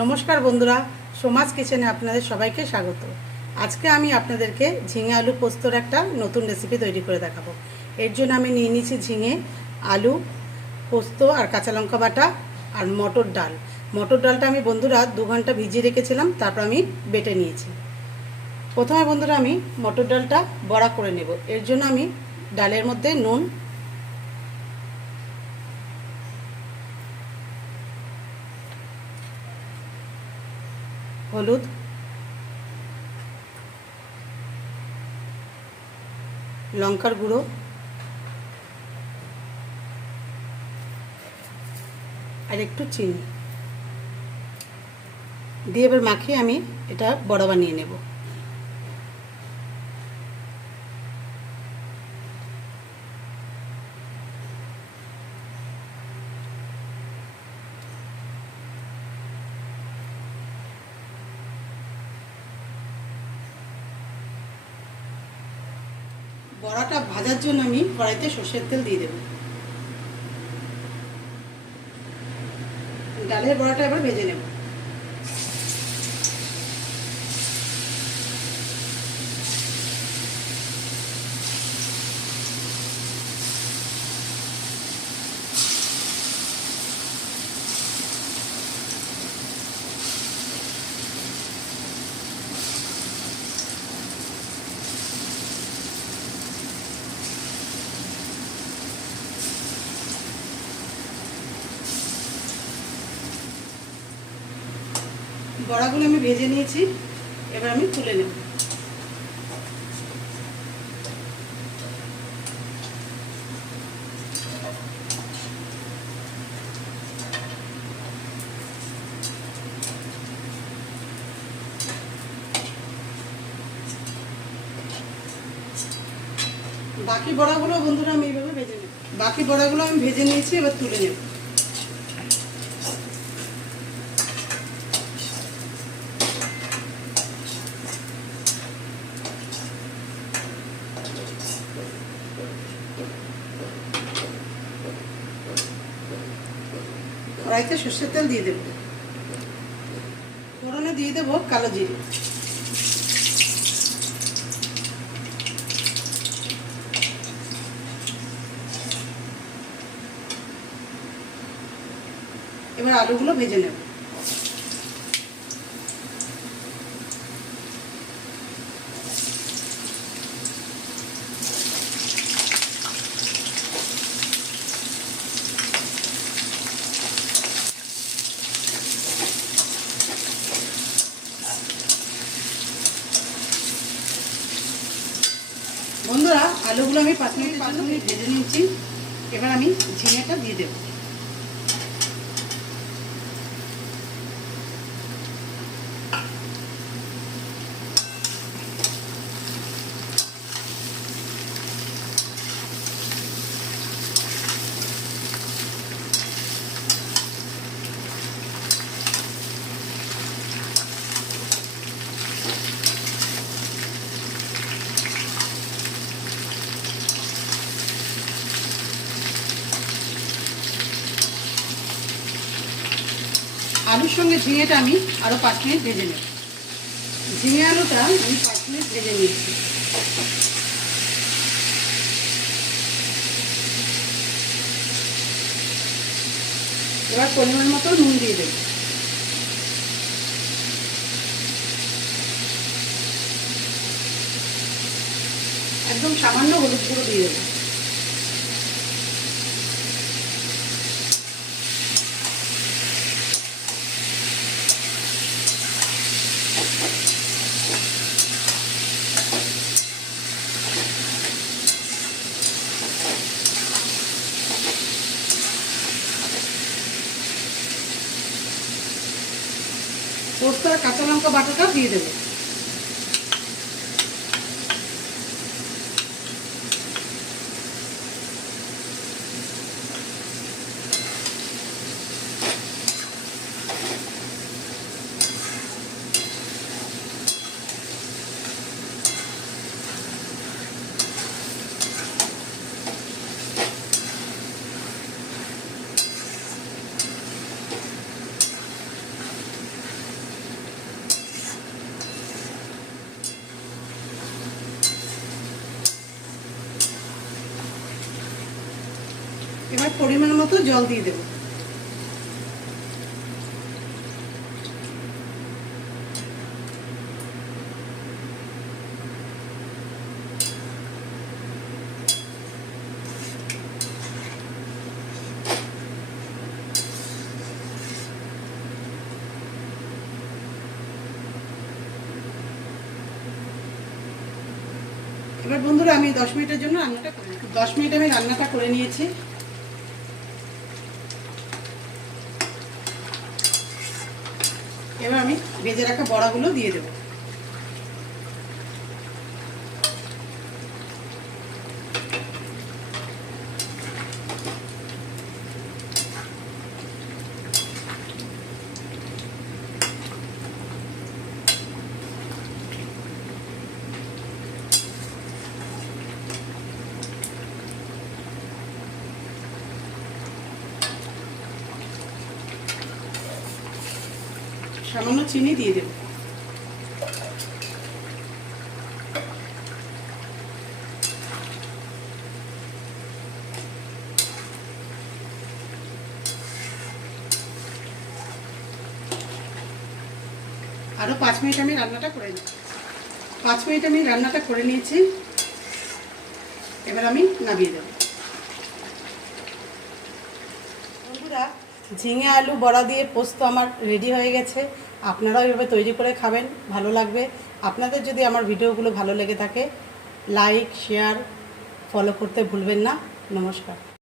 নমস্কার বন্ধুরা, সোমাস কিচেনে আপনাদের সবাইকে স্বাগত। আজকে আমি আপনাদেরকে ঝিঙে আলু পোস্তর একটা নতুন রেসিপি তৈরি করে দেখাবো। এর জন্য আমি নিয়ে নিয়েছি ঝিঙে, আলু, পোস্ত আর কাঁচা লঙ্কা বাটা আর মটর ডাল। মটর ডালটা আমি বন্ধুরা 2 ঘন্টা ভিজিয়ে রেখেছিলাম, তারপর আমি বেটে নিয়েছি। প্রথমে বন্ধুরা আমি মটর ডালটা বড়া করে নেব। এর জন্য আমি ডালের মধ্যে নুন, হলুদ, লঙ্কার গুঁড়ো আর একটু চিনি দিয়ে এবার মাখিয়ে আমি এটা বড়া বানিয়ে নেব। বড়াটা ভাজার জন্য আমি কড়াইতে সর্ষের তেল দিয়ে দেব। ডালের বড়াটা এবার ভেজে নেব। বড়াগুলো আমি ভেজে নিয়েছি, এবার আমি তুলে নেব। বাকি বড়াগুলো বন্ধুরা আমি এইভাবে ভেজে নেব। বাকি বড়াগুলো আমি ভেজে নিয়েছি, এবার তুলে নেব। কড়াইতে সর্ষের তেল দিয়ে দেব। ফোড়নে দিয়ে দেব কালো জিরে, এবার আলুগুলো ভেজে নেব। বন্ধুরা, আলুগুলো আমি 5 মিনিট ভেজে নিয়েছি, এবার আমি ঝিঙেটা দিয়ে দেব। আলুর সঙ্গে ঝিঙেটা আমি আরও 5 মিনিট ভেজে নেব। ঝিঙে আলুটা আমি 5 মিনিট ভেজে নিয়েছি। এবার পরিমাণ মতো নুন দিয়ে দেব। একদম সামান্য হলুদ গুঁড়ো দিয়ে দেব। পোস্ত আর কাঁচা লঙ্কা বাটাটা দিয়ে দেবো। এবার পরিমাণ মতো জল দিয়ে দেব। এবার বন্ধুরা আমি 10 মিনিটের জন্য রান্নাটা করে নিই। 10 মিনিট আমি রান্নাটা করে নিয়েছি। এবার আমি ভেজে রাখা বড়াগুলো দিয়ে দেবো। সামান্য চিনি দিয়ে দেব। আরো 5 মিনিট আমি রান্নাটা করে নিই। 5 মিনিট আমি রান্নাটা করে নিয়েছি। এবার আমি নামিয়ে দেব। বন্ধুরা, ঝিঙে আলু বড়া দিয়ে পোস্ত আমার রেডি হয়ে গেছে। আপনারাও এভাবে তৈরি করে খাবেন, ভালো লাগবে। আপনাদের যদি আমার ভিডিওগুলো ভালো লেগে থাকে, লাইক শেয়ার ফলো করতে ভুলবেন না। নমস্কার।